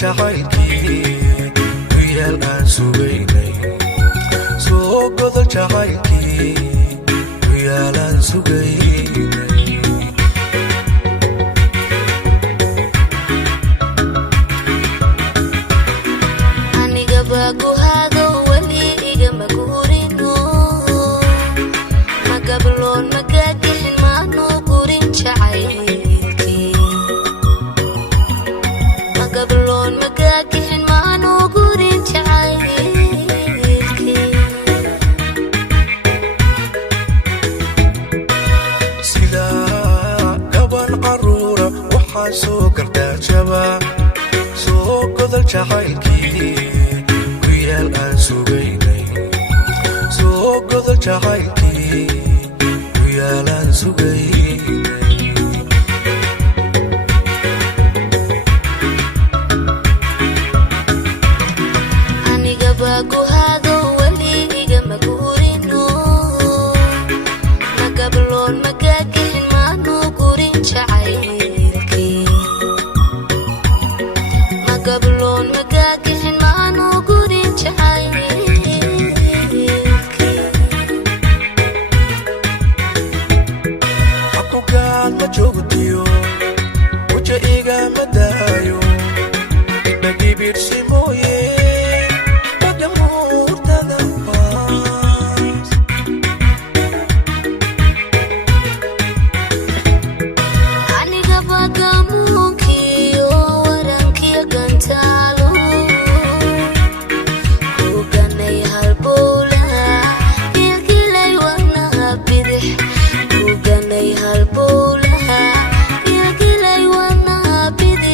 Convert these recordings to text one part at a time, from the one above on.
jacaylkii wiil aan sugaynay soo godo jacaylkii wiil aan sugaynay aniga baaguhado wali igama guurino magabloon magagixin maanu gurin jacaylkii magabloon magagixin maanu gurin jacaylkii sidaa gaban caruura waxaan soo gardaajaba soo godol jacaylkii wiil aan sugaynay soo godol jacaylkii wiil aan sugaynay aniga baaguhado wali igama guurino magabloon magagixin maanu gurin jacaylkii magabloon magagixin maanu gurin jacaylkii xaqugaad ma joogtiyo wuja igama daayo dhagibirsi mooye dhagamuurtada baas aniga bagamuunkiyo warankiyo gantaalo kuganay halbowlaha ilgilay wadnaha bidix kuganay halbowlaha ilgilay wadnaha bidix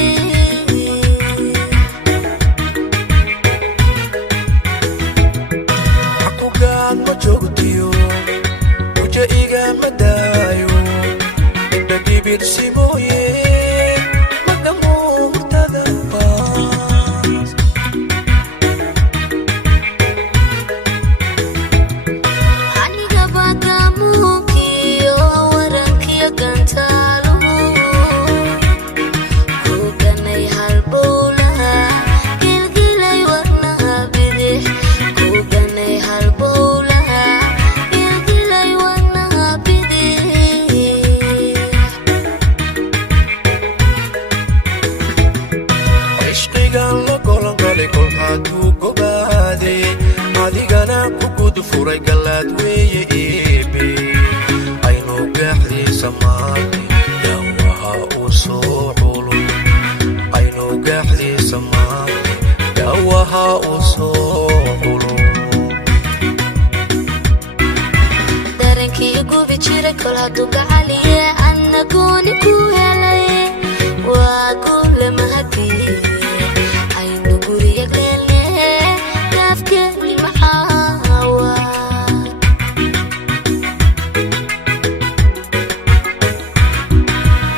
xaqugaad ma joogtiyo wuja igama daayo dhagibirsi mooye dhagamuurtada baas aniga bagamuunkiyo warankiyo gantaalo kuganay halbowlaha ilgilay wadnaha bidix kuganay halbowlaha ilgilay wadnaha bidix cishqigan la golan galay kol hadduu gobaaday adigana ku gud furay galaad weeye eebe aynu gaaxdiisa maaqi dawaha uu soo culo aynu gaaxdiisa maaqi dawaha uu soo culo darankii gubi jiray kol hadduu gacaliye anna gooni ku helay waa guule mahadiye aynu guriga leelne gaafkeeni maxaawa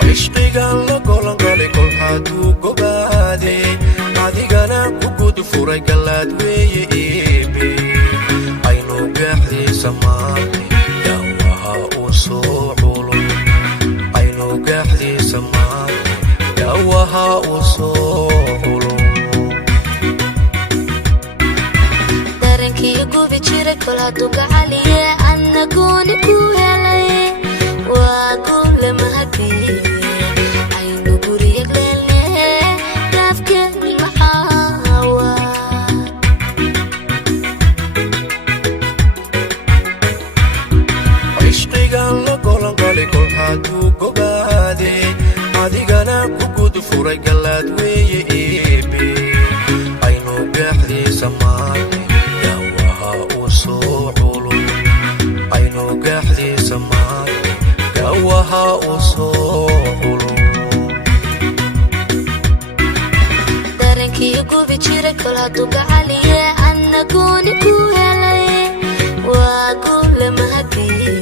cishqigan la golan galay kol hadduu gobaaday adigana ku gud furay galaad weeye eebe aynu gaaxdiisa maaqi dawaha uu soo culo aynu gaaxdiisa maaqi dawaha uu soo culo darankii gubi jiray kol hadduu gacaliye anna gooni ku helay waa guule mahadiye aynu guriga leelne gaafkeeni maxaawa cishqigan la golan galay kol hadduu gobaaday adigana ku gud furay galaad weeye eebe aynu gaaxdiisa maaqi dawaha uu soo culo aynu gaaxdiisa maaqi dawaha uu soo culo darankii gubi jiray kol hadduu gacaliye anna gooni ku helay waa guule mahadiye